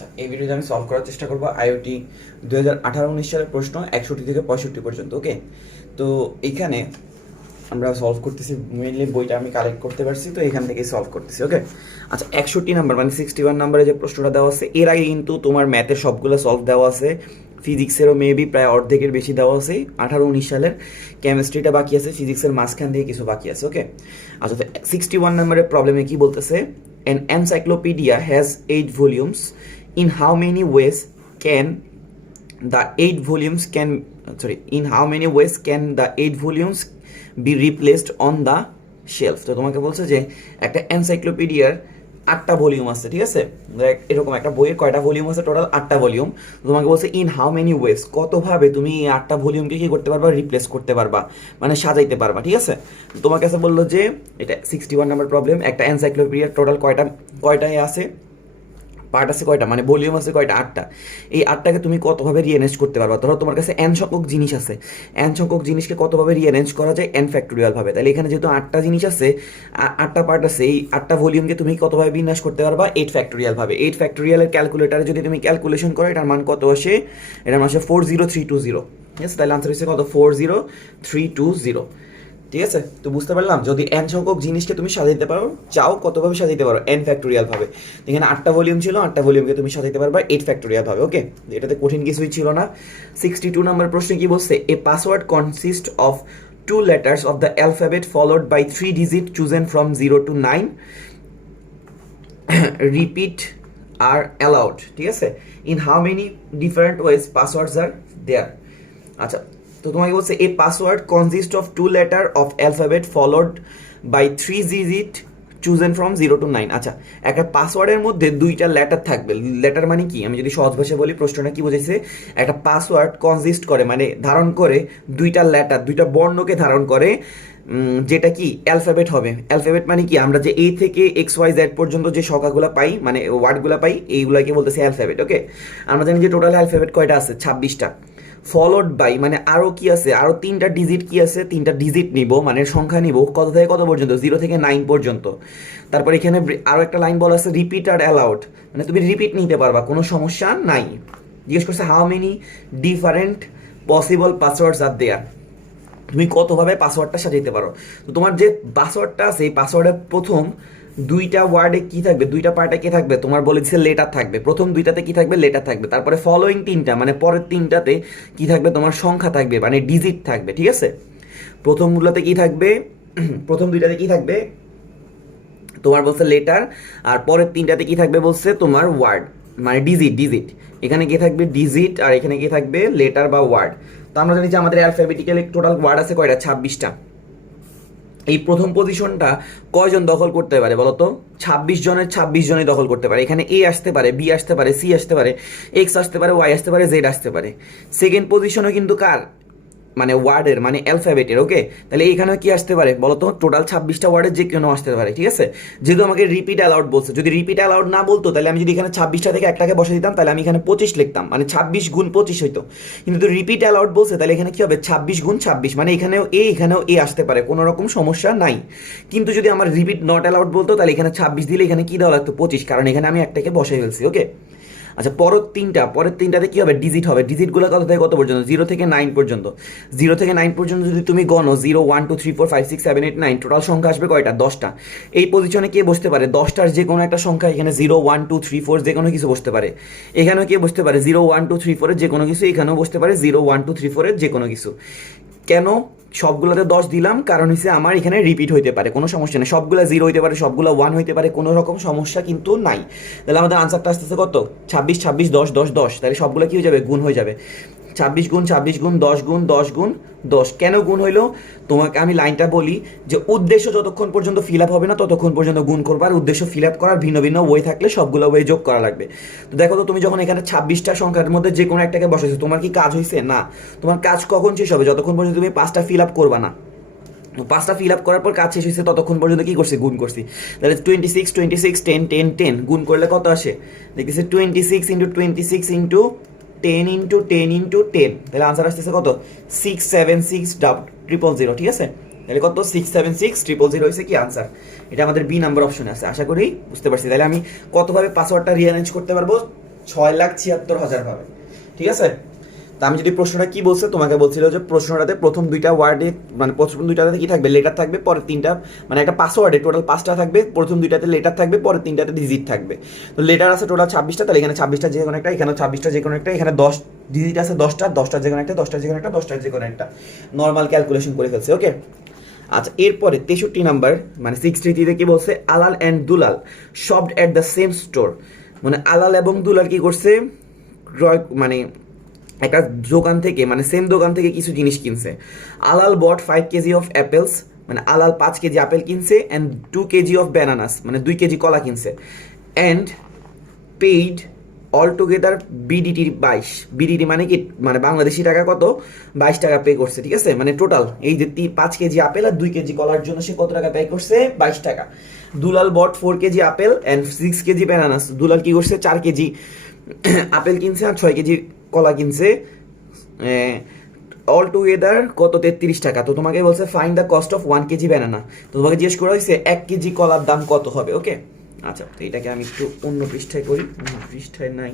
আচ্ছা, এই ভিডিওতে আমি সলভ করার চেষ্টা করবো আইওটি 2018-19 সালের প্রশ্ন 61 থেকে 65 পর্যন্ত। ওকে, তো এইখানে আমরা সলভ করতেছি, মেইনলি বইটা আমি কালেক্ট করতে পারছি, তো এখান থেকেই সলভ করতেছি। ওকে, আচ্ছা 61 নাম্বার মানে 61 নাম্বারে যে প্রশ্নটা দেওয়া আছে, এর আগে কিন্তু তোমার ম্যাথের সবগুলো সলভ দেওয়া আছে, ফিজিক্সেরও মেবি প্রায় অর্ধেকের বেশি দেওয়া আছে, 18-19 সালের। কেমিস্ট্রিটা বাকি আছে, ফিজিক্সের মাঝখান থেকে কিছু বাকি আছে। ওকে, আচ্ছা 61 নাম্বারের প্রবলেমে কি বলতেছে, an encyclopedia has 8 volumes. In how many ways can the 8 volumes can in how many ways can the 8 volumes be replaced on the shelf? তো তোমাকে বলছে যে একটা এনসাইক্লোপিডিয়ার 8টা ভলিউম আছে, ঠিক আছে? এরকম একটা বইয়ের কয়টা ভলিউম আছে? টোটাল 8টা ভলিউম। তোমাকে বলছে ইন হাউ মেনি ওয়েজ, কতভাবে তুমি এই 8টা ভলিউমকে কি করতে পারবা? রিপ্লেস করতে পারবা, মানে সাজাইতে পারবা, ঠিক আছে? তোমার কাছে বললো যে এটা 61 নাম্বার প্রবলেম, একটা এনসাইক্লোপিডিয়ার টোটাল কয়টায় আছে, পার্ট আছে কয়টা, মানে ভলিউম আছে কয়টা? 8টা। এই 8টাকে তুমি কতভাবে রিঅ্যারেঞ্জ করতে পারবা? ধরো তোমার কাছে এন সংখ্যক জিনিস আছে, এন সংখ্যক জিনিসকে কতভাবে রিঅ্যারেঞ্জ করা যায়? এন ফ্যাক্টোরিয়াল ভাবে। তাহলে এখানে যেহেতু 8টা জিনিস আছে, 8টা পার্ট আছে, এই 8টা ভলিউমকে তুমি কতভাবে বিন্যাস করতে পারবা? 8 ফ্যাক্টোরিয়াল ভাবে। 8 ফ্যাক্টোরিয়ালের ক্যালকুলেটারে যদি তুমি ক্যালকুলেশন করো, এটার মান কত আসে? এটার মান আসে 40320। ঠিক আছে, তাহলে আনসার হচ্ছে কত? 40320। ঠিক আছে, তো বুঝতে পারলাম, যদি এন সংখ্যক জিনিসকে তুমি সাজাইতে পারো, চাও কতভাবে সাজাইতে পারো? এন ফ্যাক্টোরিয়াল ভাবে। এখানে 8টা ভলিউম ছিল, 8টা ভলিউমকে তুমি সাজাইতে পারবা 8 ফ্যাক্টোরিয়াল ভাবে। ওকে, এটাতে কঠিন কিছুই ছিল না। 62 নাম্বার প্রশ্নে কি বলছে? A password consist of 2 letters of the alphabet followed by 3 digits chosen from 0 to 9. Repeat are allowed. ঠিক আছে, in how many different ways passwords are there? আচ্ছা, তো তোমাকে বলছে a password consist of 2 letter of alphabet followed by 3 digit chosen from 0 to 9। আচ্ছা, একটা পাসওয়ার্ডের মধ্যে 2টা লেটার থাকবে। লেটার মানে কি? আমি যদি সহজ ভাষায় বলি, প্রশ্নটা কি বোঝাইছে? একটা পাসওয়ার্ড কনসিস্ট করে, মানে ধারণ করে 2টা লেটার, 2টা বর্ণকে ধারণ করে, যেটা কি অ্যালফাবেট হবে। অ্যালফাবেট মানে কি? আমরা যে এ থেকে XYZ পর্যন্ত যে সংখ্যাগুলো পাই, মানে ওয়ার্ডগুলো পাই, এইগুলোকে বলতেছে অ্যালফাবেট। ওকে, আমরা জানি যে টোটাল অ্যালফাবেট কয়টা আছে? 26টা। ফলোড বাই মানে আরও কি আছে? আরও 3টা ডিজিট কি আছে? 3টা ডিজিট নিব, মানে সংখ্যা নিব কত থেকে কত পর্যন্ত? 0 থেকে 9 পর্যন্ত। তারপর এখানে আরও একটা লাইন বলা আছে রিপিট আর অ্যালাউড, মানে তুমি রিপিট নিতে পারবা, কোনো সমস্যা নাই। জিজ্ঞেস করছে how many different possible passwords are there, তুমি কতভাবে পাসওয়ার্ডটা সাজাইতে পারো। তো তোমার যে পাসওয়ার্ডটা আছে, এই পাসওয়ার্ডের প্রথম 2টা ওয়ার্ডে কি থাকবে? 2টা পার্টে কি থাকবে? তোমার বলেছে লেটার থাকবে। প্রথম 2টাতে কি থাকবে? লেটার থাকবে। তারপরে ফলোয়িং 3টা, মানে পরের 3টাতে কি থাকবে? তোমার সংখ্যা থাকবে, মানে ডিজিট থাকবে। ঠিক আছে, প্রথমগুলোতে কি থাকবে? প্রথম 2টাতে কি থাকবে? তোমার বলছে লেটার, আর পরের 3টাতে কি থাকবে? বলছে তোমার ওয়ার্ড, মানে ডিজিট। এখানে কি থাকবে? ডিজিট, আর এখানে কি থাকবে? লেটার বা ওয়ার্ড। তো আমরা জানি যে আমাদের অ্যালফাবেটিক্যালি টোটাল ওয়ার্ড আছে কয়টা? 26টা। এই প্রথম পজিশনটা কয়জন দখল করতে পারে বলো তো? 26 জনের 26 জনই দখল করতে পারে। এখানে এ আসতে পারে, বি আসতে পারে, সি আসতে পারে, এক্স আসতে পারে, ওয়াই আসতে পারে, জেড আসতে পারে। সেকেন্ড পজিশনও কিন্তু কার? মানে ওয়ার্ডের, মানে অ্যালফাবেটের। ওকে, তাহলে এখানেও কি আসতে পারে বলো তো? টোটাল 26টা ওয়ার্ডের যে কেউ আসতে পারে। ঠিক আছে, যেহেতু আমাকে রিপিট অ্যালাউড বলছে, যদি রিপিট অ্যালাউড না বলতো তাহলে আমি যদি এখানে 26টা থেকে একটাকে বসে দিতাম, তাহলে আমি এখানে 25 লিখতাম, মানে 26 গুণ 25 হইতো। কিন্তু যদি রিপিট অ্যালাউড বলছে, তাহলে এখানে কি হবে? 26 গুণ 26, মানে এখানেও এ আসতে পারে, কোনো রকম সমস্যা নাই। কিন্তু যদি আমার রিপিট নট অ্যালাউড বলতো, তাহলে এখানে 26 দিলে এখানে কি দেওয়া লাগতো? 25, কারণ এখানে আমি একটাকে বসে ফেলছি। ওকে, আচ্ছা পরের 3টাতে কি হবে? ডিজিট হবে। ডিজিটগুলো কত থেকে কত পর্যন্ত? 0 থেকে 9 পর্যন্ত। 0 থেকে 9 পর্যন্ত যদি তুমি গণো, 0 1 2 3 4 5 6 7 8 9, টোটাল সংখ্যা আসবে কয়টা? 10টা। এই পজিশনে কে বসতে পারে? 10টার যে কোনো একটা সংখ্যা, এখানে 0 1 2 3 4 যে কোনো কিছু বসতে পারে। এখানেও কে বসতে পারে? 0 1 2 3 4 এর যে কোনো কিছু। এখানেও বসতে পারে 0 1 2 3 4 এর যে কোনো কিছু। কেন সবগুলোতে 10 দিলাম? কারণ হচ্ছে আমার এখানে রিপিট হইতে পারে, কোনো সমস্যা নেই। সবগুলো 0 হইতে পারে, সবগুলো 1 হইতে পারে, কোনো রকম সমস্যা কিন্তু নাই। তাহলে আমাদের আনসারটা আসতেছে কত? 26 26 10 10 10। তাহলে সবগুলো কি হয়ে যাবে? গুণ হয়ে যাবে। 26 গুণ 26 গুণ 10 গুণ 10 গুণ 10। কেন গুণ হইলো? তোমাকে আমি লাইনটা বলি যে উদ্দেশ্য যতক্ষণ পর্যন্ত ফিল আপ হবে না ততক্ষণ পর্যন্ত গুণ করবা, আর উদ্দেশ্য ফিল আপ করার ভিন্ন ভিন্ন ওয়ে থাকলে সবগুলো ওয়ে যোগ করা লাগবে। তো দেখো তো, তুমি যখন এখানে 26টা সংখ্যার মধ্যে যে কোনো একটাকে বসাইছো, তোমার কি কাজ হয়েছে? না। তোমার কাজ কখন শেষ হবে? যতক্ষণ পর্যন্ত তুমি 5টা ফিল আপ করবা না। 5টা ফিল আপ করার পর কাজ শেষ হয়েছে, ততক্ষণ পর্যন্ত কি করছি? গুণ করছি। তাহলে 26 26 10 10 10 গুণ করলে কত আসে? দেখতেছি 26 ইন্টু 26 ইন্টু 10 ইন্টু 10 ইন্টু 10। তাহলে আনসার আসতেছে কত? 676 000। ঠিক আছে, তাহলে কত? 676 000 হয়েছে কি আনসার? এটা আমাদের বি নাম্বার অপশনে আছে। আশা করি বুঝতে পারছি। তাহলে আমি কতভাবে পাসওয়ার্ডটা রিঅ্যারেঞ্জ করতে পারবো? 6,76,000 পাবে। ঠিক আছে, তা আমি যদি প্রশ্নটা কি বলছে তোমাকে বলছিল যে প্রশ্নটাতে প্রথম দুইটা ওয়ার্ডে মানে প্রথম দুইটাতে কি থাকবে, লেটার থাকবে, পরের তিনটা মানে একটা পাসওয়ার্ডে টোটাল 5টা থাকবে, প্রথম দুইটাতে লেটার থাকবে, পরের তিনটাতে ডিজিট থাকবে। তো লেটার আছে টোটাল 26টা, তাহলে এখানে 26টা যে কোনো একটা, এখানে 26টা যে কোনো একটা, এখানে 10 ডিজিট আছে 10টা, 10টা যে কোনো একটা, 10টা যে কোনো একটা, 10টা যে কোনো একটা, নর্মাল ক্যালকুলেশন করে ফেলছে। ওকে, আচ্ছা এরপরে 63 নাম্বার মানে 63তে কি বলছে, Alal and Dulal shopped at the same store, মানে আলাল এবং দুলাল কি করছে, মানে একটা দোকান থেকে মানে সেম দোকান থেকে কিছু জিনিস কিনছে। আলাল বট 5 কেজি অফ অ্যাপেলস, মানে আলাল 5 কেজি আপেল কিনছে, অ্যান্ড 2 কেজি অফ ব্যানানাস, মানে 2 কেজি কলা কিনছে, and paid all together BDT 22, BDT মানে কি, মানে বাংলাদেশি টাকা কত, 22 টাকা পে করছে। ঠিক আছে, মানে টোটাল এই যে 5 কেজি আপেল আর 2 কেজি কলার জন্য সে কত টাকা পে করছে, 22 টাকা। Dulal bought 4 KG apple and 6 KG bananas, Dulal কি করছে, 4 কেজি আপেল কিনছে আর 6 কেজি কলা কিনছে, অল টুগেদার কত, 33 টাকা। তো তোমাকে বলছে find the cost of 1 KG banana, তো তোমাকে জিজ্ঞেস করা হয়েছে 1 কেজি কলার দাম কত হবে। ওকে, আচ্ছা তো এটাকে আমি একটু অন্য পৃষ্ঠায় করি, অন্য পৃষ্ঠায় নাই।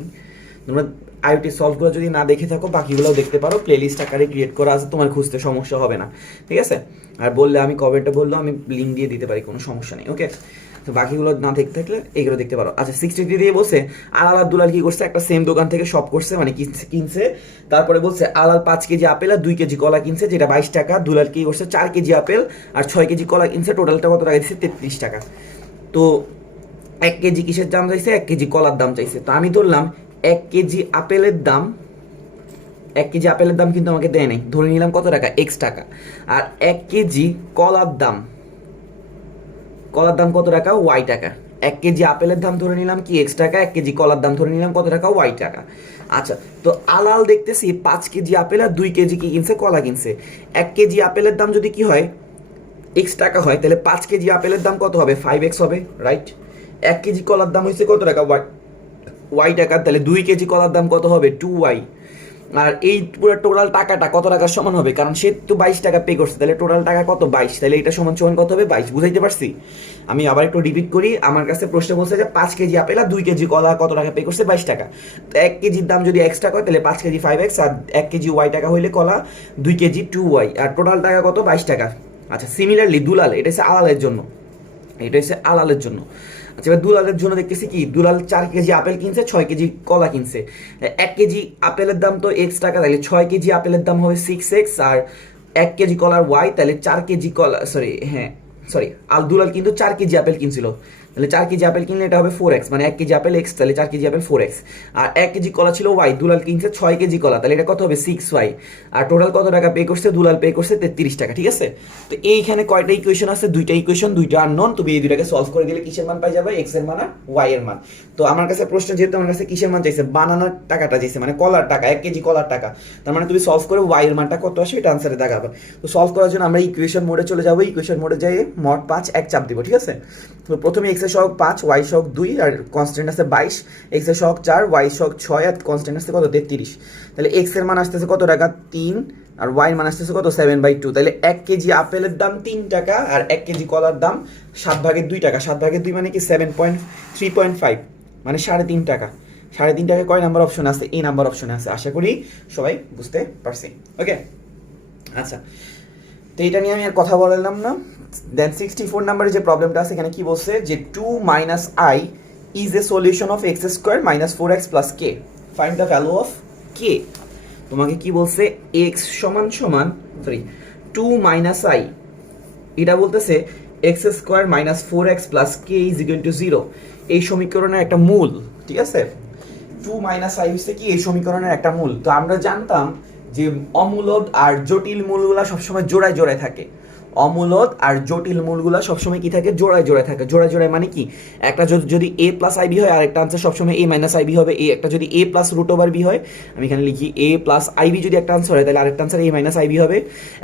তোমরা আইওটি সলভগুলো যদি না দেখে থাকো বাকিগুলোও দেখতে পারো, প্লেলিস্ট আকারে ক্রিয়েট করা আছে, তোমার খুঁজতে সমস্যা হবে না। ঠিক আছে, আর বললে আমি কমেন্টে বললেও আমি লিঙ্ক দিয়ে দিতে পারি, কোনো সমস্যা নেই। ওকে, তো বাকিগুলো না দেখতে থাকলে এইগুলো দেখতে পারো। আচ্ছা 63 দিয়ে বলছে আলাল আর দুলাল কি করছে, একটা সেম দোকান থেকে শপ করছে, মানে কিনছে। তারপরে বলছে আলাল 5 কেজি আপেল আর 2 কেজি কলা কিনছে, যেটা 22 টাকা। দুলাল কি করছে, 4 কেজি আপেল আর 6 কেজি কলা কিনছে, টোটালটা কত টাকা দিচ্ছে, 33 টাকা। তো 1 কেজি কিসের দাম চাইছে, 1 কেজি কলার দাম চাইছে। তো আমি ধরলাম 1 কেজি আপেলের দাম, 1 কেজি আপেলের দাম কিন্তু আমাকে দেয় নাই, ধরে নিলাম কত টাকা, x টাকা। আর 1 কেজি কলার দাম, কলার দাম কত টাকা, y টাকা। 1 কেজি আপেলের দাম ধরে নিলাম কি x টাকা, 1 কেজি কলার দাম ধরে নিলাম কত টাকা, y টাকা। আচ্ছা তো আলাল দেখতেছি 5 কেজি আপেল আর 2 কেজি কি কিনছে, কলা কিনছে। 1 কেজি আপেলের দাম যদি কি হয়, x টাকা হয়, তাহলে 5 কেজি আপেলের দাম কত হবে, 5x হবে, রাইট। 1 কেজি কলার দাম হচ্ছে কত টাকা, y টাকা, তাহলে 2 কেজি কলার দাম কত হবে, 2y। আর এই পুরো টোটাল টাকাটা কত টাকার সমান হবে, কারণ সে তো 22 টাকা পে করছে, তাহলে টোটাল টাকা কত, 22, তাহলে এটা সমান সমান কত হবে, 22। বুঝাইতে পারছি? আমি আবার একটু রিপিট করি, আমার কাছে প্রশ্ন বলছে যে 5 কেজি আপেল আর 2 কেজি কলা কত টাকা পে করছে, 22 টাকা। তো 1 কেজির দাম যদি x টাকা হয় তাহলে 5 কেজি 5x, আর 1 কেজি y টাকা হইলে কলা 2 কেজি 2y, আর টোটাল টাকা কত, 22 টাকা। আচ্ছা সিমিলারলি দুলাল, এটা হচ্ছে আলালের জন্য, এটা হচ্ছে আলালের জন্য। আচ্ছা এবার দুলালের জন্য দেখতেছি কি, দুলাল 4 কেজি আপেল কিনছে, 6 কেজি কলা কিনছে। 1 কেজি আপেলের দাম তো x টাকা, তাহলে 6 কেজি আপেলের দাম হবে 6x, আর 1 কেজি কলার y, তাহলে 4 কেজি কলা, সরি আল দুলাল কিন্তু 4 কেজি আপেল কিনছিল, তাহলে 4 কেজি আপেল কিনলে এটা হবে 4x, মানে 1 কেজি আপেল x, তাহলে 4 কেজি আপেল 4x। আর 1 কেজি কলা ছিল y, দুলাল কিনছে 6 কেজি কলা, তাহলে এটা কত হবে 6y। আর টোটাল কত টাকা পে করছে, দুলাল পে করছে 33 টাকা। ঠিক আছে, তো এইখানে কয়টা ইকুয়েশন আছে, দুইটা ইকুয়েশন, দুইটা আননোন। তুমি এই দুইটাকে সলভ করে দিলে কিসের মান পাই যাবে, x এর মান আর y এর মান। তো আমার কাছে প্রশ্ন যেহেতু আমার কাছে কিসের মান চাইছে, বানানোর টাকাটা চাইছে, মানে কলার টাকা, 1 কেজি কলার টাকা। তার মানে তুমি সলভ করে y এর মানটা কত আসে এটা আনসারে দেখাবে। তো সলভ করার জন্য আমরা ইকুয়েশন মোডে চলে যাবো, ইকুয়েশন মোডে যাই mod 5 এক চাপ দিব। ঠিক আছে, তো প্রথমে x এর সহগ 5, y সহগ 2, আর কনস্ট্যান্ট আছে 22, x এর সহগ 4, y সহগ 6, আর কনস্ট্যান্ট আছে কত, 33। তাহলে x এর মান আসতেছে কত টাকা, 3, আর y এর মান আসতেছে কত, 7/2। তাহলে 1 কেজি আপেলের দাম 3 টাকা, আর 1 কেজি কলার দাম 7/2 টাকা। 7/2 মানে কি 3.5, মানে 3.5 টাকা। 3.5 টাকা কয় নাম্বার অপশন আছে, এই নাম্বার অপশনে আছে। আশা করি সবাই বুঝতে পারছি। ওকে, আচ্ছা তো এটা নিয়ে আমি আর কথা বললাম না। দেন 64 নাম্বারে যে প্রবলেমটা আছে, এখানে কি বলছে যে 2 - i is a solution of x square minus 4x plus k, find the value of k। তোমাকে কি বলছে, x সমান সমান 2 - i, এটা বলতেছে x square minus 4x plus k is equal two 0, এই সমীকরণের একটা মূল। ঠিক আছে, 2 - i হচ্ছে কি এই সমীকরণের একটা মূল। তো আমরা জানতাম যে অমূলদ আর জটিল মূলগুলা সবসময় জোড়ায় জোড়ায় থাকে, অমূলদ আর জটিল মূলগুলা সবসময় কি থাকে, জোড়ায় জোড়ায় থাকে। জোড়ায় জোড়ায় মানে কি, একটা যদি a প্লাস আইবি হয়, আরেকটা আনসার সবসময় a মাইনাস আইবি হবে। একটা যদি a plus root over B হয়, আমি এখানে লিখি a প্লাস আইবি যদি একটা আনসার হয়, তাহলে আরেকটা আনসার a মাইনাস আইবি হবে।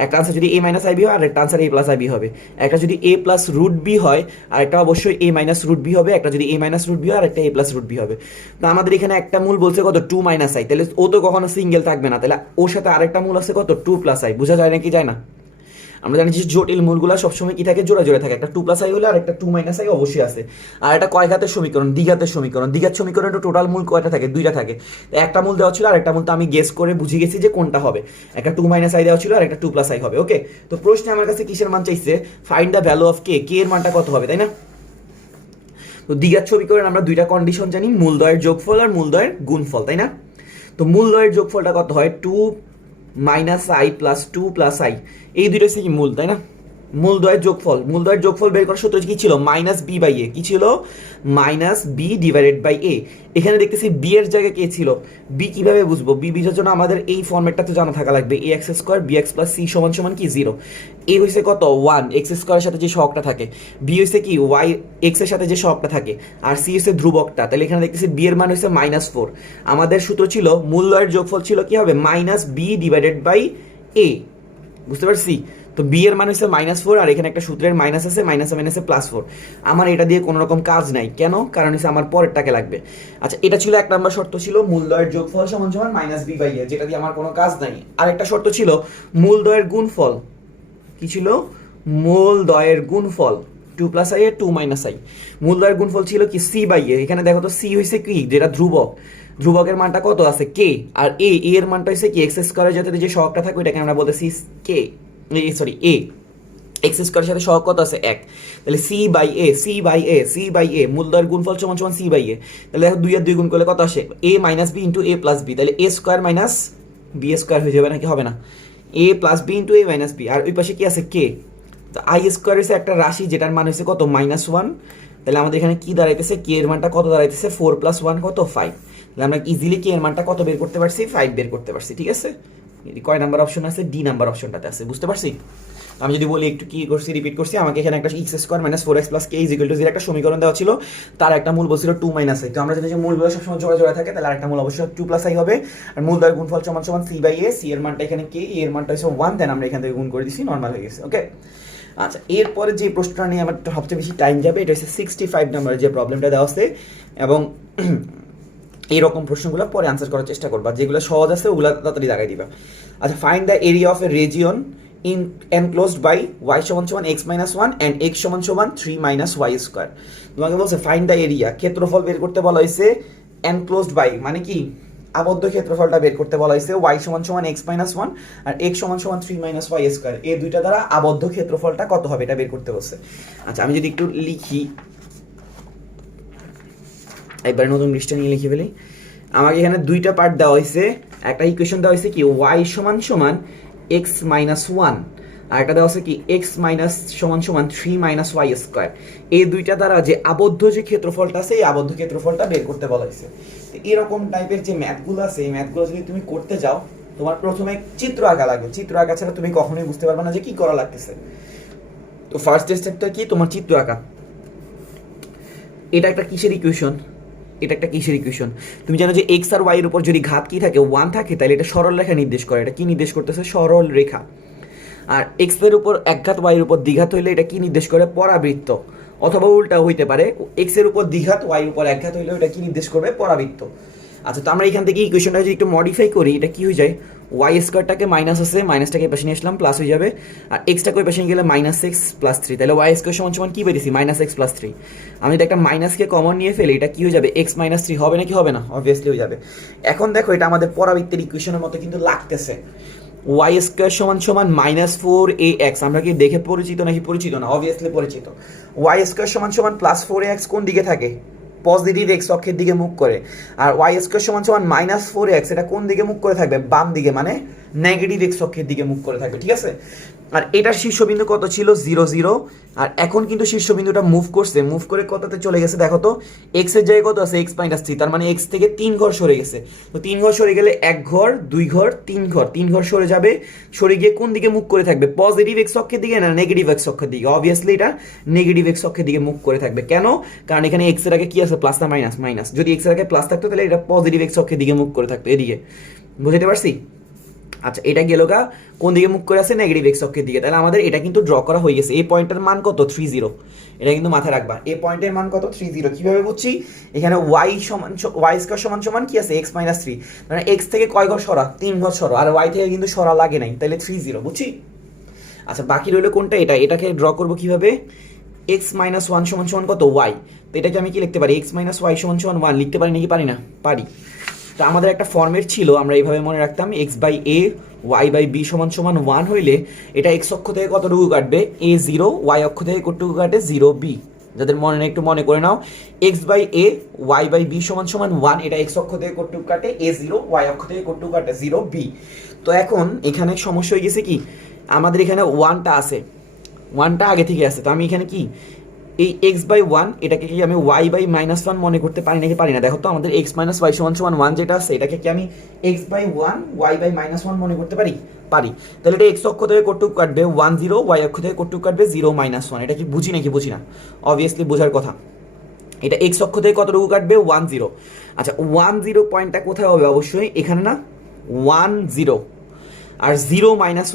একটা আনসার যদি a মাইনাস আইবি হয়, আরেকটা আনসার a প্লাস আইবি হবে। একটা যদি a প্লাস রুট বি হয়, আরেকটা অবশ্যই a মাইনাস রুট বি হবে। একটা যদি a মাইনাস রুট বি হয়, আরেকটা a প্লাস রুট বি হবে। তো আমাদের এখানে একটা মূল বলছে কত, 2 - i, তাহলে ও তো কখনো সিঙ্গেল থাকবে না, তাহলে ওর সাথে আরেকটা মূল আছে কত, 2 + i। বোঝা যায় নাকি যায় না? আমরা জানি যে জটিল মূলগুলো সবসময় কি থাকে, জোড়া জোড়া থাকে, একটা 2 + i হলে আর একটা 2 - i অবশ্যই আছে। আর এটা কয় ঘাতের সমীকরণ, দ্বিঘাতের সমীকরণ। দ্বিঘাত সমীকরণে টোটাল মূল কয়টা থাকে, 2টা থাকে। তো একটা মূল দেওয়া ছিল আর একটা মূল তো আমি গেস করে বুঝে গেছি যে কোনটা হবে, একটা 2 - i দেওয়া ছিল আর একটা 2 + i হবে। ওকে, তো প্রশ্নে আমার কাছে কিসের মান চাইছে, ফাইন্ড দ্য ভ্যালু অফ কে, কে এর মানটা কত হবে, তাই না? তো দ্বিঘাত সমীকরণে আমরা দুইটা কন্ডিশন জানি, মূলদ্বয়ের যোগফল আর মূলদ্বয়ের গুণফল, তাই না? তো মূলদ্বয়ের যোগফলটা কত হয়, 2 - i + 2 + i, এই দুইটা হচ্ছে কি মূল, তাই না? মূলদ্বয়ের যোগফল বের করার সূত্র কি ছিল, -b/a, কি ছিল, -b/a। এখানে দেখতেছি b এর জায়গায় কে ছিল, b কিভাবে বুঝবো, b বুঝার জন্য আমাদের এই ফরম্যাটটাতে জানা থাকা লাগবে, ax² bx + c = কি 0। a হইছে কত 1, x² এর সাথে যে সহগটা থাকে, b হইছে কি y, x এর সাথে যে সহগটা থাকে, আর c হইছে ধ্রুবকটা। তাহলে এখানে দেখতেছি b এর মান হইছে -4। আমাদের সূত্র ছিল মূলদ্বয়ের যোগফল ছিল কি হবে, -b/a, বুঝতে পারছি? তো বি এর মান হচ্ছে -4, আর এখানে একটা সূত্রের মাইনাস আছে, মাইনাসে মাইনাসে +4। আমার এটা দিয়ে কোনো রকম কাজ নাই, কেন? কারণ হচ্ছে আমার পরেরটাকে লাগবে। আচ্ছা, এটা ছিল 1 নম্বর শর্ত, ছিল মূলদ্বয়ের যোগফল = -b/a, যেটা দিয়ে আমার কোনো কাজ নাই। আরেকটা শর্ত ছিল মূলদ্বয়ের গুণফল, কি ছিল, মূলদ্বয়ের গুণফল 2 + i এর 2 - i। মূলদ্বয়ের গুণফল ছিল কি c/a। এখানে দেখো তো c হইছে কি, যেটা ধ্রুবক, ধ্রুবকের মানটা কত আছে k, আর a এর মানটা হইছে কি x² এর সাথে যে সহগটা থাকে ওইটাকে আমরা বলতেছি k, সরি a, x² এর সাথে সহগ কত আছে 1। তাহলে c/a মূলদ্বয়ের গুণফল = c/a। তাহলে দেখো 2 আর 2 গুণ করলে কত আসে, a - b * a + b, তাহলে a² - b² হয়ে যাবে নাকি, হবে না, a + b * a - b, আর ওই পাশে কি আছে k। তো i² হচ্ছে একটা রাশি যেটার মান হচ্ছে কত, -1। তাহলে আমাদের এখানে কি দাঁড়াইতেছে, k এর মানটা কত দাঁড়াইতেছে, 4 + 1 কত, 5। তাহলে আমরা ইজিলি k এর মানটা কত বের করতে পারছি, 5 বের করতে পারছি। ঠিক আছে, কয় নাম্বার অপশন আছে, ডি নাম্বার অপশনটাতে আছে, বুঝতে পারছি? আমি যদি বলি একটু কি করছি, রিপিট করছি, আমাকে এখানে একটা x² - 4x + k = 0 একটা সমীকরণ দেওয়া ছিল, তার একটা মূল বলছিল 2 - i। তো আমরা জানি যে মূলগুলো সবসময় জোড়া জোড়া থাকে, তাহলে আরেকটা মূল অবশ্যই 2 + i হবে। আর মূলদ্বয়ের গুণফল = c/a, c এর মানটা এখানে k, এর মানটা হচ্ছে 1, দেন আমরা এখান থেকে গুণ করে দিছি, নরমাল হয়ে গেছে। ওকে, আচ্ছা, এরপরে যে প্রশ্নটা নিয়ে আমার সবচেয়ে বেশি টাইম যাবে, এটা হচ্ছে 65 নম্বরের যে প্রবলেমটা দেওয়া আছে, এবং এইরকম প্রশ্নগুলো পরে আনসার করার চেষ্টা করবা, যেগুলো সহজ আছে ওগুলো তাড়াতাড়ি দাগাই দিবা। আচ্ছা, find the area of a region enclosed by y = x - 1 and x = 3 - y²। তোমাকে বলছে ফাইন্ড দ্য এরিয়া, ক্ষেত্রফল বের করতে বলা হয়েছে, enclosed by মানে কি, আবদ্ধ ক্ষেত্রফলটা বের করতে বলা হয়েছে, y = x - 1 আর x = 3 - y², এই দুইটা দ্বারা আবদ্ধ ক্ষেত্রফলটা কত হবে এটা বের করতে বলছে। আচ্ছা, আমি যদি একটু লিখি, একবার নতুন লিস্টটা নিয়ে লিখে ফেলি। আমাকে এখানে দুইটা পার্ট দেওয়া হয়েছে, একটা ইকুয়েশন দেওয়া হয়েছে কি y = x - 1, আর একটা দেওয়া হচ্ছে কি x - = 3 - y²। এই দুইটা দ্বারা যে আবদ্ধ যে ক্ষেত্রফলটা আছে, এই আবদ্ধ ক্ষেত্রফলটা বের করতে বলা হয়েছে। এরকম টাইপের যে ম্যাথগুলো আছে, এই ম্যাথগুলো যদি তুমি করতে যাও, তোমার প্রথমে চিত্র আঁকা লাগবে, চিত্র আঁকা ছাড়া তুমি কখনোই বুঝতে পারবে না যে কি করা লাগতেছে। তো ফার্স্ট স্টেপটা কি, তোমার চিত্র আঁকা। এটা একটা কিসের ইকুয়েশন, এটা একটা কিসের ইকুয়েশন, তুমি জানো যে x আর y এর উপর যদি ঘাত কি থাকে, 1 থাকে, তাহলে এটা সরল রেখা নির্দেশ করে। এটা কি নির্দেশ করতেছে, সরল রেখা। আর x এর উপর একঘাত, y এর উপর দ্বিঘাত হইলে এটা কি নির্দেশ করে, পরাবৃত্ত। অথবা উল্টা হইতে পারে, x এর উপর দ্বিঘাত, y এর উপর একঘাত হইলে এটা কি নির্দেশ করবে, পরাবৃত্ত। আচ্ছা, তো আমরা এখান থেকে ইকুয়েশনটা যদি একটু মডিফাই করি, এটা কি হয়ে যায়, y²টাকে মাইনাস আছে, মাইনাসটাকে এই পাশে নিয়ে আসলাম, প্লাস হয়ে যাবে, আর এক্সটাকে ওই পাশে নিয়ে গেলে -x + 3, তাহলে y² = কি পেয়েছি, -x + 3। আমি যদি একটা মাইনাসকে কমন নিয়ে ফেলি, এটা কি হয়ে যাবে, x - 3 হবে নাকি, হবে না, অবভিয়াসলি হয়ে যাবে। এখন দেখো, এটা আমাদের পরাবৃত্তের ইকুয়েশনের মতো কিন্তু লাগতেছে, y² = -4ax, আমরা কি দেখে পরিচিত নাকি পরিচিত না, অবভিয়াসলি পরিচিত। y² = +4ax কোন দিকে থাকে, পজিটিভ এক্স অক্ষের দিকে মুখ করে, আর y² = -4x, এটা কোন দিকে মুখ করে থাকবে, বাম দিকে, মানে নেগেটিভ এক্স অক্ষের দিকে মুখ করে থাকবে। ঠিক আছে, আর এটার শীর্ষবিন্দু কত ছিল, 0 0, আর এখন কিন্তু শীর্ষবিন্দুটা মুভ করছে, মুভ করে কততে চলে গেছে, দেখো তো এক্স এর জায়গায় কত আছে, x - 3, তার মানে এক্স থেকে 3 ঘর সরে গেছে। তো 3 ঘর সরে গেলে 1 ঘর, 2 ঘর, 3 ঘর, 3 ঘর সরে যাবে, সরে গিয়ে কোন দিকে মুখ করে থাকবে, পজিটিভ এক্স অক্ষের দিকে না নেগেটিভ এক্স অক্ষের দিকে, অবভিয়াসলি এটা নেগেটিভ এক্স অক্ষের দিকে মুখ করে থাকবে। কেন, কারণ এখানে এক্স এর আগে কি আছে, প্লাস না মাইনাস, মাইনাস। যদি এক্স এর আগে প্লাস থাকতো, তাহলে এটা পজিটিভ এক্স অক্ষের দিকে মুখ করে থাকতো, এদিকে, বুঝতে পারছি? আচ্ছা, এটা গেল গা কোন দিকে মুখ করে আছে, নেগেটিভ এক্স অক্ষের দিকে। তাহলে আমাদের এটা কিন্তু ড্র করা হয়ে গেছে। এই পয়েন্টের মান কত, 30, এটা কিন্তু মাথায় রাখবা, এই পয়েন্টের মান কত, 30। কিভাবে বুঝছি, এখানে y² = কি আছে, x - 3, মানে x থেকে কয় ঘর সরা, 3 ঘর সরা, আর y থেকে কিন্তু সরা লাগে নাই, তাহলে 30, বুঝছি? আচ্ছা বাকি রইলো কোনটা, এটাকে ড্র করবো কিভাবে, এক্স মাইনাস ওয়ান সমান সমান কত ওয়াই, তো এটাকে আমি কি লিখতে পারি এক্স মাইনাস ওয়াই সমান সমান ওয়ান লিখতে পারি নাকি পারি না, পারি। তো আমাদের একটা ফর্মেট ছিল, আমরা এইভাবে মনে রাখতাম x by a y by b সমান সমান ওয়ান হইলে এটা এক্স অক্ষ থেকে কতটুকু কাটবে এ জিরো, ওয়াই অক্ষ থেকে কতটুকু কাটে জিরো বি, যাদের মনে নেই একটু মনে করে নাও, x by a y by b সমান সমান ওয়ান, এটা এক্স অক্ষ থেকে কতটুকু কাটে এ জিরো, ওয়াই অক্ষ থেকে কতটুকু কাটে জিরো বি। তো এখন এখানে সমস্যা হয়ে গেছে কি, আমাদের এখানে ওয়ানটা আছে, ওয়ানটা আগে থেকে আছে, তো আমি এখানে কি এই এক্স বাই ওয়ান এটাকে কি আমি ওয়াই বাই মাইনাস ওয়ান মনে করতে পারি নাকি পারি না, দেখো তো আমাদের এক্স মাইনাস ওয়াই সমান সমান ওয়ান যেটা আছে এটাকে কি আমি x by one y by minus one মনে করতে পারি, পারি। তাহলে এটা এক্স অক্ষ থেকে কটুক কাটবে ওয়ান জিরো, ওয়াই অক্ষ থেকে কটুক কাটবে জিরো মাইনাস ওয়ান, এটা কি বুঝি নাকি বুঝি না, অবভিয়াসলি বোঝার কথা। এটা এক্স অক্ষ থেকে কতটুকু কাটবে ওয়ান জিরো, আচ্ছা ওয়ান জিরো পয়েন্টটা কোথায় হবে, অবশ্যই এখানে না, ওয়ান জিরো, আর জিরো মাইনাস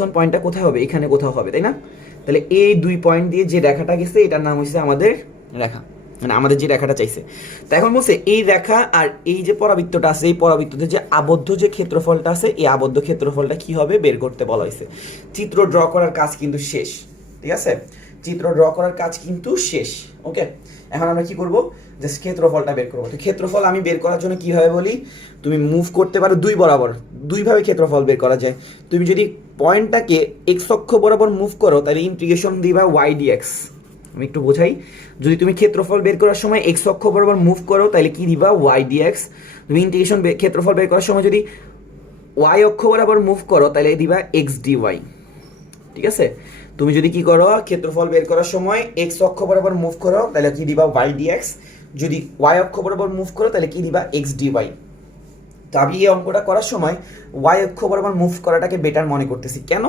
ওয়ান পয়েন্টটা কোথায় হবে, এখানে কোথাও হবে, তাই না। তাহলে এই দুই পয়েন্ট দিয়ে যে রেখাটা গেছে এটার নাম হচ্ছে আমাদের রেখা, মানে আমাদের যে রেখাটা চাইছে। তো এখন বলছে এই রেখা আর এই যে পরাবৃত্তটা আছে, এই পরাবৃত্ততে যে আবদ্ধ যে ক্ষেত্রফলটা আছে, এই আবদ্ধ ক্ষেত্রফলটা কি হবে বের করতে বলা হয়েছে। চিত্র ড্র করার কাজ কিন্তু শেষ, ঠিক আছে, চিত্র ড্র করার কাজ কিন্তু শেষ। ওকে, এখন আমরা কি করব, জাস্ট ক্ষেত্রফলটা বের করবো। তো ক্ষেত্রফল আমি বের করার জন্য কিভাবে বলি, তুমি মুভ করতে পারো দুই বরাবর, দুইভাবে ক্ষেত্রফল বের করা যায়। তুমি যদি পয়েন্টটাকে এক্স অক্ষ বরাবর মুভ করো তাহলে ইন্টিগ্রেশন দিবা ওয়াই ডিএক্স, আমি একটু বোঝাই, যদি তুমি ক্ষেত্রফল বের করার সময় এক্স অক্ষ বরাবর মুভ করো তাহলে কি দিবা ওয়াই ডিএক্স, তুমি ইন্টিগ্রেশন ক্ষেত্রফল বের করার সময় যদি ওয়াই অক্ষ বরাবর মুভ করো তাহলে দিবা এক্স ডিওয়াই, ঠিক আছে। তুমি যদি কি করো ক্ষেত্রফল বের করার সময় এক্স অক্ষ বরাবর মুভ করো তাহলে কি দিবা ওয়াই ডিএক্স, যদি ওয়াই অক্ষ বরাবর মুভ করো তাহলে কি দিবা এক্স ডিওয়াই। তো আমি এই অঙ্কটা করার সময় ওয়াই অক্ষ বরাবর মুভ করাটাকে বেটার মনে করতেছি, কেন,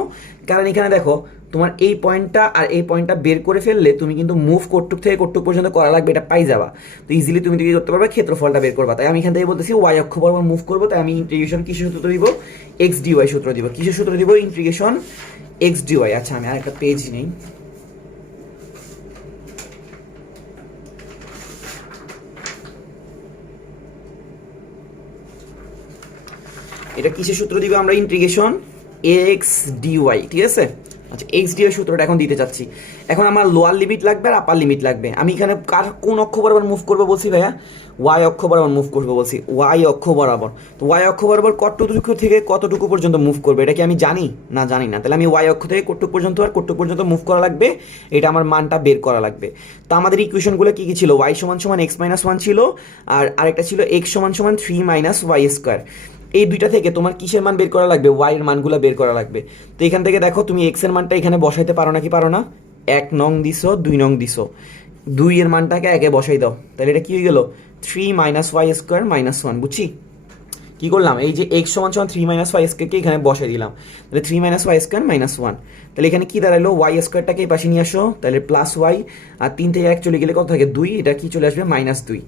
কারণ এখানে দেখো তোমার এই পয়েন্টটা আর এই পয়েন্টটা বের করে ফেললে তুমি কিন্তু মুভ কটুক থেকে কটুক পর্যন্ত করা লাগবে, এটা পাই যাবা। তো ইজিলি তুমি কি করতে পারবে, ক্ষেত্রফলটা বের করবা। তাই আমি এখান থেকে বলতেছি ওয়াই অক্ষ বরাবর মুভ করবো, তাই আমি ইন্টিগ্রেশন কিসের সূত্র দিব, এক্স ডিওয়াই সূত্র দিব, কিসের সূত্র দিব, ইন্টিগ্রেশন এক্স ডিওয়াই। আচ্ছা আমি আরেকটা পেজ নেই, এটা কিসের সূত্র দিবে আমরা, ইন্টিগ্রেশন এক্স ডিওয়াই, ঠিক আছে। আচ্ছা এক্স ডিওয়াই সূত্রটা এখন দিতে চাচ্ছি। এখন আমার লোয়ার লিমিট লাগবে আর আপার লিমিট লাগবে। আমি এখানে কোন অক্ষ বরাবর মুভ করবো বলছি ভাইয়া, ওয়াই অক্ষ বরাবর মুভ করবো বলছি, ওয়াই অক্ষ বরাবর। তো ওয়াই অক্ষ বরাবর কতটুকু থেকে কতটুকু পর্যন্ত মুভ করবে এটা কি আমি জানি না, জানি না। তাহলে আমি ওয়াই অক্ষ থেকে কতটুকু পর্যন্ত আর কতটুকু পর্যন্ত মুভ করা লাগবে, এটা আমার মানটা বের করা লাগবে। তো আমাদের ইকুয়েশনগুলো কি কি ছিল, ওয়াই সমান সমান এক্স মাইনাস ওয়ান ছিল, আর আরেকটা ছিল এক্স সমান সমান 3 মাইনাস ওয়াই স্কোয়ার। এই দুইটা থেকে তোমার কিসের মান বের করা লাগবে, ওয়াই এর মানগুলো বের করা লাগবে। তো এখান থেকে দেখো তুমি এক্স এর মানটা এখানে বসাইতে পারো নাকি পারো না, 1 নং দিছো 2 নং দিছো, 2 এর মানটাকে একে বসাই দাও, তাহলে এটা কি হয়ে গেল 3 minus y square minus one. বুঝছি কি করলাম, এই যে এক্স সমান সমান 3 মাইনাস ওয়াই স্কোয়ারকে এখানে বসাই দিলাম, তাহলে 3 minus y square minus one. তাহলে এখানে কি দাঁড়ালো, ওয়াই স্কোয়ারটাকে এই পাশে নিয়ে আসো, তাহলে প্লাস ওয়াই, আর 3 থেকে 1 চলে গেলে কত থাকে 2, এটা কি চলে আসবে মাইনাস 2।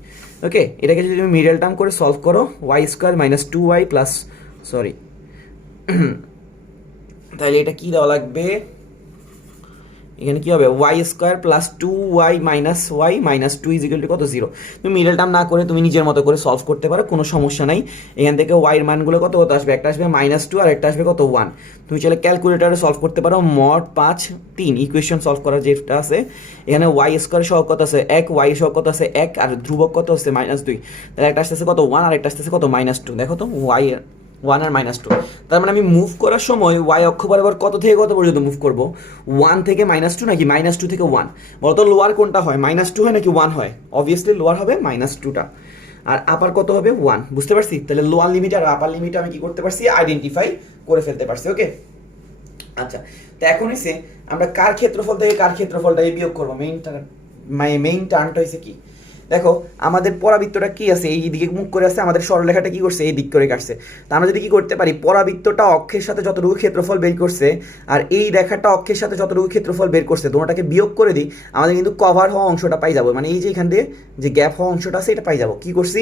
ওকে, এটাকে যদি তুমি মিডল টার্ম করে সলভ করো, y square minus 2y plus sorry তাহলে এটা কি দেওয়া লাগবে, এখানে কি হবে y square plus 2y minus y minus 2 is equal to কত 0। তুমি মিডল টার্ম না করে তুমি নিজের মতো করে সলভ করতে পারো, কোনো সমস্যা নাই। এখান থেকে ওয়াই এর মানগুলো কত কত আসবে, একটা আসবে মাইনাস 2 আর একটা আসবে কত 1। তুমি চাইলে ক্যালকুলেটারে সলভ করতে পারো, মড 5 3 ইকুয়েশন সলভ করার যেটা আছে, এখানে ওয়াই স্কোয়ার সহ কত আছে 1, ওয়াই সহ কত আছে 1, আর ধ্রুবক কত আছে মাইনাস 2, তাহলে একটা আসতেছে কত 1 আর একটা আসতেছে কত মাইনাস 2। দেখো তো ওয়াই 1 আর মাইনাস 2, তার মানে আমি মুভ করার সময় ওয়াই অক্ষ বরাবর কত থেকে কত পর্যন্ত মুভ করবো, 1 থেকে মাইনাস 2 নাকি মাইনাস 2 থেকে 1, বলতো লোয়ার কোনটা হয়, মাইনাস 2 হয় নাকি 1 হয়, অবভিয়াসলি লোয়ার হবে মাইনাস 2টা, আর আপার কত হবে 1। বুঝতে পারছি, তাহলে লোয়ার লিমিট আর আপার লিমিট আমি কি করতে পারছি, আইডেন্টিফাই করে ফেলতে পারছি। ওকে, আচ্ছা তো এখন হচ্ছে আমরা কার ক্ষেত্রফল থেকে কার ক্ষেত্রফলটা বিয়োগ করবো, মেইন টার্মটা হয়েছে কি, দেখো আমাদের পরাবৃত্তটা কি আছে, এই দিকে মুখ করে আছে, আমাদের সরলরেখাটা কি করছে এই দিক করে কাটছে। তা আমরা যদি কি করতে পারি, পরাবৃত্তটা অক্ষের সাথে যতটুকু ক্ষেত্রফল বের করছে আর এই রেখাটা অক্ষের সাথে যতটুকু ক্ষেত্রফল বের করছে, তোমাটাকে বিয়োগ করে দিই, আমাদের কিন্তু কভার হওয়া অংশটা পাই যাবো, মানে এই যে এখান দিয়ে যে গ্যাপ হওয়া অংশটা আছে এটা পাই যাবো। কি করছি,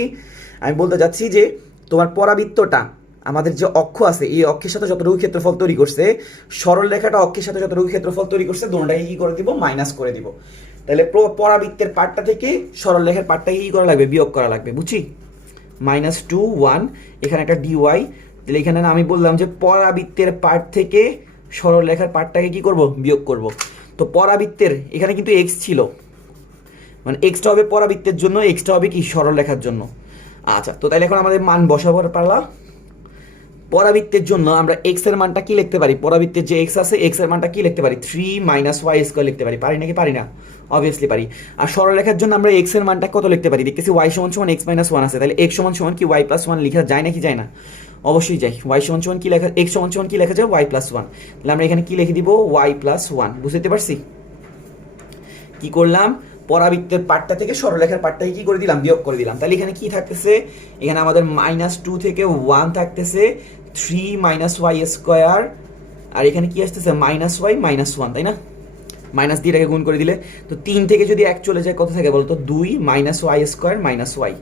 আমি বলতে যাচ্ছি যে তোমার পরাবৃত্তটা আমাদের যে অক্ষ আছে এই অক্ষের সাথে যতটুকু ক্ষেত্রফল তৈরি করছে, সরল রেখাটা অক্ষের সাথে যতটুকু ক্ষেত্রফল তৈরি করছে, দুটোটাকে কি করে দিব, মাইনাস করে দিব। তাহলে পরাবৃত্তের পার্টটা থেকে সরল রেখার পার্টটাকে কি করা লাগবে, বিয়োগ করা লাগবে। বুঝছি, মাইনাস 2 1, এখানে একটা ডিওয়াই, তাহলে এখানে আমি বললাম যে পরাবৃত্তের পার্ট থেকে সরল রেখার পার্টটাকে কি করব, বিয়োগ করব। তো পরাবৃত্তের এখানে কিন্তু এক্স ছিল, মানে এক্সটা হবে পরাবৃত্তের জন্য, এক্সটা হবে কি সরল রেখার জন্য। আচ্ছা, তো তাহলে এখন আমাদের মান বসাবো পারলা। পরাবৃত্তের জন্য আমরা এক্স এর মানটা কি লিখতে পারি, পরাবৃত্তের যে এক্স আছে এক্স এর মানটা কি লিখতে পারি, 3 মাইনাস ওয়াই স্কোয়ার লিখতে পারি। পারি নাকি পারি না? অবভিয়াসলি পারি। আর সরলরেখার জন্য আমরা এক্স এর মানটা কত লিখতে পারি, দেখতেছি ওয়াই সমান সমান এক্স মাইনাস ওয়ান আছে, তাহলে এক্স সমান সমান কি ওয়াই প্লাস ওয়ান লেখা যায় নাকি যায় না? অবশ্যই যায়। ওয়াই সমান সমান কি লেখা, এক্স সমান সমান কি লেখা যায়, ওয়াই প্লাস ওয়ান। তাহলে আমরা এখানে কি লিখে দিব, ওয়াই প্লাস ওয়ান। বুঝতে পারছি কি করলাম, পরাবৃত্তের পার্টটা থেকে সরলরেখার পার্টটাকে কি করে দিলাম, বিয়োগ করে দিলাম। তাহলে এখানে কি থাকতেছে, এখানে আমাদের -2 থেকে 1 থাকতেছে, 3 মাইনাস ওয়াই স্কোয়ার, আর এখানে কি আসতেছে মাইনাস ওয়াই মাইনাস ওয়ান, তাই না? মাইনাস দিয়ে এটাকে গুণ করে দিলে তো 3 থেকে যদি 1 চলে যায় কত থাকে বলতো, 2 minus y square minus y.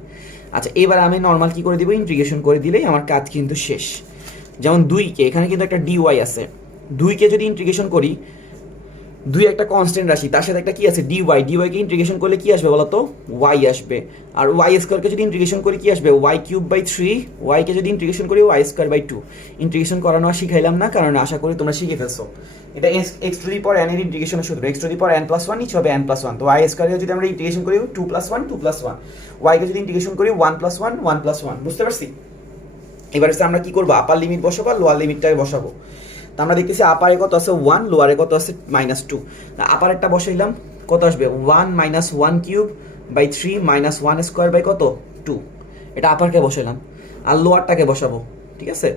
আচ্ছা, এবার আমি নর্মাল কি করে দিব, ইন্টিগ্রেশন করে দিলেই আমার কাজ কিন্তু শেষ। যেমন 2কে এখানে কিন্তু একটা ডিওয়াই আছে, 2কে যদি ইন্টিগ্রেশন করি, 2 একটা কনস্ট্যান্ট রাশি, তার সাথে একটা কি আছে, ডিওয়াই। ডিওয়াইকে ইন্টিগ্রেশন করলে কি আসবে বলতো, ওয়াই আসবে। আর ওয়াই স্কোয়ারকে যদি ইন্টিগ্রেশন করি কি আসবে, ওয়াই কিউব বাই 3। ওয়াইকে যদি ইন্টিগ্রেশন করি ওয়াই স্কোয়ার বাই 2। ইন্টিগ্রেশন করানো আর শিখাইলাম না, কারণ আশা করি তোমরা শিখে ফেলছো। এটা x to the power N এর ইন্টিগ্রেশনের সূত্র, x to the power N plus one, নিচে হবে এন প্লাস ওয়ান। তো ওয়াই স্কোয়ারকে যদি আমরা ইন্টিগ্রেশন করি 2 প্লাস ওয়ান 2 প্লাস ওয়ান, ওয়াইকে যদি ইন্টিগ্রেশন করি 1 প্লাস ওয়ান 1 প্লাস ওয়ান। বুঝতে পারছি? এবার আমরা কি করবো, আপার লিমিট বসাবো আর লোয়ার লিমিটটাকে বসাবো। তা আমরা দেখতেছি আপারে কত আছে 1, লোয়ারে কত আছে -2। আপারেরটা বসাইলাম, কত আসবে 1 minus 1 cube by 3 minus 1 square by কত 2। এটা আপারকে বসাইলাম। আর লোয়ারটাকে বসাবো, ঠিক আছে?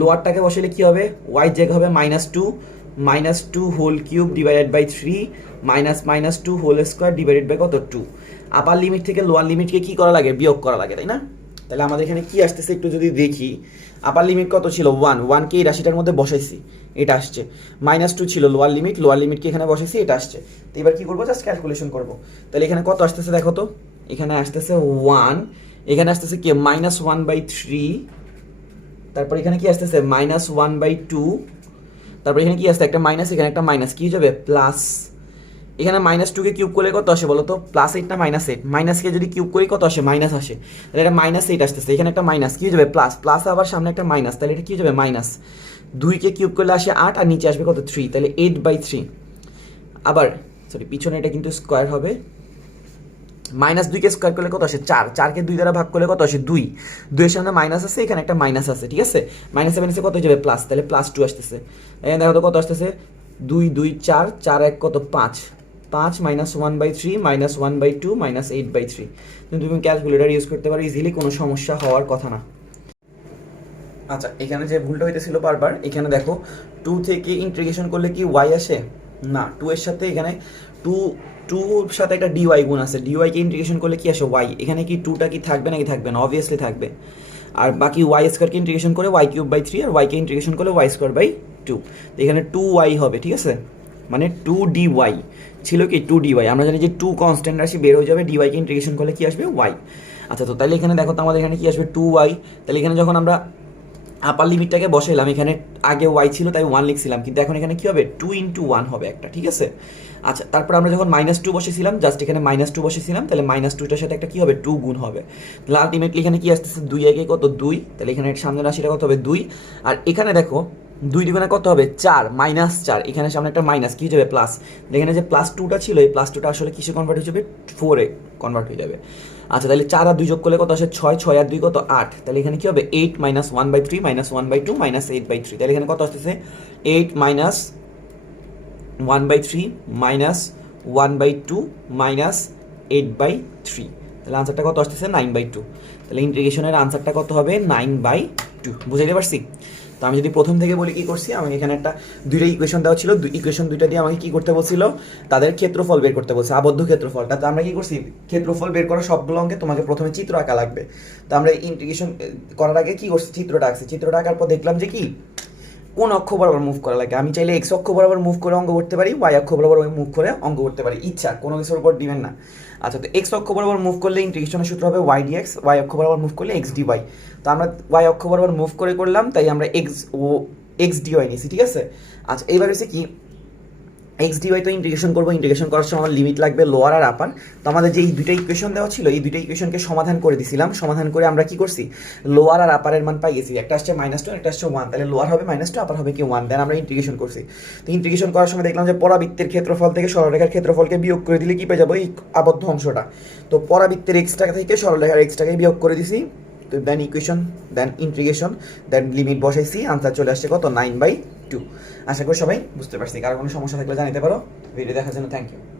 লোয়ারটাকে বসাইলে কি হবে, ওয়াই জেগ হবে -2 whole cube divided by 3 minus -2 whole square divided by কত 2। আপার লিমিট থেকে লোয়ার লিমিটকে কি করা লাগে, বিয়োগ করা লাগে, তাই না? তাহলে আমাদের এখানে কি আসতেছে একটু যদি দেখি, আপার লিমিট কত ছিল 1, 1কে এই রাশিটার মধ্যে বসাইছি, এটা আসছে। -2 ছিল লোয়ার লিমিটকে এখানে বসাইছি, এটা আসছে। তো এবার কি করবো, জাস্ট ক্যালকুলেশন করবো। তাহলে এখানে কত আসতেছে দেখো তো, এখানে আসতেছে 1, এখানে আসতেছে কি -1/3, তারপর এখানে কি আসতেছে -1/2, তারপর এখানে কি আসছে একটা মাইনাস, এখানে একটা মাইনাস, কি হয়ে যাবে প্লাস। এখানে -2কে কিউব করলে কত আসে বলো তো, +8 না -8? মাইনাসকে যদি কিউব করি কত আসে, মাইনাস আসে। তাহলে এটা -8 আসতেছে, এখানে একটা মাইনাস, কি হয়ে যাবে প্লাস, প্লাস আবার সামনে একটা মাইনাস, তাহলে এটা কি হয়ে যাবে মাইনাস। 2কে কিউব করলে আসে 8 আর নিচে আসবে কত 3, তাহলে 8/3। আবার সরি, পিছনে এটা কিন্তু স্কোয়ার হবে। -2কে স্কোয়ার করলে কত আসে 4, 4কে 2 দ্বারা ভাগ করলে কত আসে 2, 2 এর সামনে মাইনাস আছে, এখানে একটা মাইনাস আছে, ঠিক আছে? মাইনাসে মাইনাসে কত হয়ে যাবে প্লাস, তাহলে +2 আসতেছে। এখানে দেখো তো কত আসতেছে, 2 2 4, 4 1 কত 5, 5 -1/3 -1/2 -8/3। কিন্তু তুমি ক্যালকুলেটর ইউজ করতে পারো ইজিলি, কোনো সমস্যা হওয়ার কথা না। আচ্ছা, এখানে যে ভুলটা হইতেছিল বারবার, এখানে দেখো 2 থেকে ইন্টিগ্রেশন করলে কি ওয়াই আসে না, 2 এর সাথে এখানে 2 সাথে একটা ডিওয়াই গুণ আছে, ডিওয়াইকে ইন্টিগ্রেশন করলে কি আসে ওয়াই। এখানে কি 2টা কি থাকবে নাকি থাকবে না, অবভিয়াসলি থাকবে। আর বাকি ওয়াই স্কোয়ারকে ইন্টিগ্রেশন করে ওয়াই কিউব বাই 3, আর ওয়াইকে ইন্টিগ্রেশন করলে ওয়াই স্কোয়ার বাই 2। তো এখানে 2y হবে, ঠিক আছে? মানে 2dy ছিল কি 2dy। আমরা জানি যে 2 কনস্ট্যান্ট রাশি বের হয়ে যাবে, ডিওয়াইকে ইন্টিগ্রেশন করলে কি আসবে y। আচ্ছা, তো তাহলে এখানে দেখো তো আমাদের এখানে কি আসবে 2y। তাহলে এখানে যখন আমরা আপার লিমিটটাকে বসাইলাম, এখানে আগে ওয়াই ছিল তাই 1 লিখছিলাম, কিন্তু এখন এখানে কি হবে 2 × 1 হবে একটা, ঠিক আছে? আচ্ছা, তারপর আমরা যখন -2 বসেছিলাম, জাস্ট এখানে -2 বসেছিলাম, তাহলে -2টার সাথে একটা কি হবে 2 গুণ হবে। তাহলে আলটিমেটলি এখানে কি আসতেছে 2 আগে কত 2, তাহলে এখানে সামনের রাশিটা কত হবে 2। আর এখানে দেখো 2 দ্বিগুণে কত হবে 4, -4, এখানে সামনে একটা মাইনাস, কি হয়ে যাবে প্লাস। এখানে যে +2টা ছিল, এই +2টা আসলে কিসে কনভার্ট হয়ে যাবে, 4-এ কনভার্ট হয়ে যাবে। আচ্ছা, তাহলে 4 আর 2 যোগ করলে কত আসে 6, 6 আর 2 কত 8। তাহলে এখানে কি হবে 8 -1/3 -1/2 -8/3। তাহলে এখানে কত আসতেছে 8 -1/3 -1/2 -8/3। তাহলে আনসারটা কত আসতেছে 9/2। তাহলে ইন্টিগ্রেশনের আনসারটা কত হবে 9/2। বুঝাইতে পারছি? তো আমি যদি প্রথম থেকে বলি কি করছি, আমি এখানে একটা 2টা ইকুয়েশন দেওয়া ছিল, ইকুয়েশন 2টা দিয়ে আমাকে কি করতে বলছিল, তাদের ক্ষেত্রফল বের করতে বলছে, আবদ্ধ ক্ষেত্রফলটা। তো আমরা কি করছি, ক্ষেত্রফল বের করা সবগুলো অঙ্কে তোমাকে প্রথমে চিত্র আঁকা লাগবে। তো আমরা ইন্টিগ্রেশন করার আগে কি করছি, চিত্রটা আঁকছি। চিত্রটা আঁকার পর দেখলাম যে কি কোন অক্ষ বরাবর মুভ করা লাগে। আমি চাইলে এক্স অক্ষ বরাবর মুভ করে অঙ্ক করতে পারি, ওয়াই অক্ষ বরাবর মুভ করে অঙ্ক করতে পারি, ইচ্ছা, কোনো কিছুর উপর ডিপেন্ড না। আচ্ছা, তো এক্স অক্ষ বরাবর মুভ করলে ইন্টিগ্রেশনের সূত্র হবে ওয়াই ডিএক্স, ওয়াই অক্ষ বরাবর মুভ করলে এক্স ডিওয়াই। তো আমরা ওয়াই অক্ষ বরাবর মুভ করে করলাম, তাই আমরা এক্স ডিওয়াই নিয়েছি, ঠিক আছে? আচ্ছা, এইবার হচ্ছে কি এক্স ডিওয়াই তো ইন্টিগ্রেশন করবো, ইন্টিগ্রেশন করার সময় আমার লিমিট লাগবে লোয়ার আর আপার। তো আমাদের যে এই দুইটা ইকুয়েশন দেওয়া ছিল, এই দুইটা ইকুয়েশনকে সমাধান করে দিছিলাম, সমাধান করে আমরা কি করছি, লোয়ার আর আপারের মান পাই গেছি, একটা আসছে -2 একটা আসছে 1, তাহলে লোয়ার হবে -2 আপার হবে কি 1, দেন আমরা ইন্টিগ্রেশন করছি। তো ইন্টিগ্রেশন করার সময় দেখলাম যে পরাবৃত্তের ক্ষেত্রফল থেকে সরলরেখার ক্ষেত্রফলকে বিয়োগ করে দিলে কি পেয়ে যাবো, এই আবদ্ধ অংশটা। তো পরাবৃত্তের এক্স টাকা থেকে সরলরেখার এক্স টাকায় বিয়োগ করে দিছি, তো দেন ইকুয়েশন, দেন ইন্টিগ্রেশন, দেন লিমিট বসাইছি, আনসার চলে আসছে কত, 9/2। আশা করি সবাই বুঝতে পারছি, কারো কোনো সমস্যা থাকলে জানাতে পারো। ভিডিও দেখার জন্য থ্যাংক ইউ।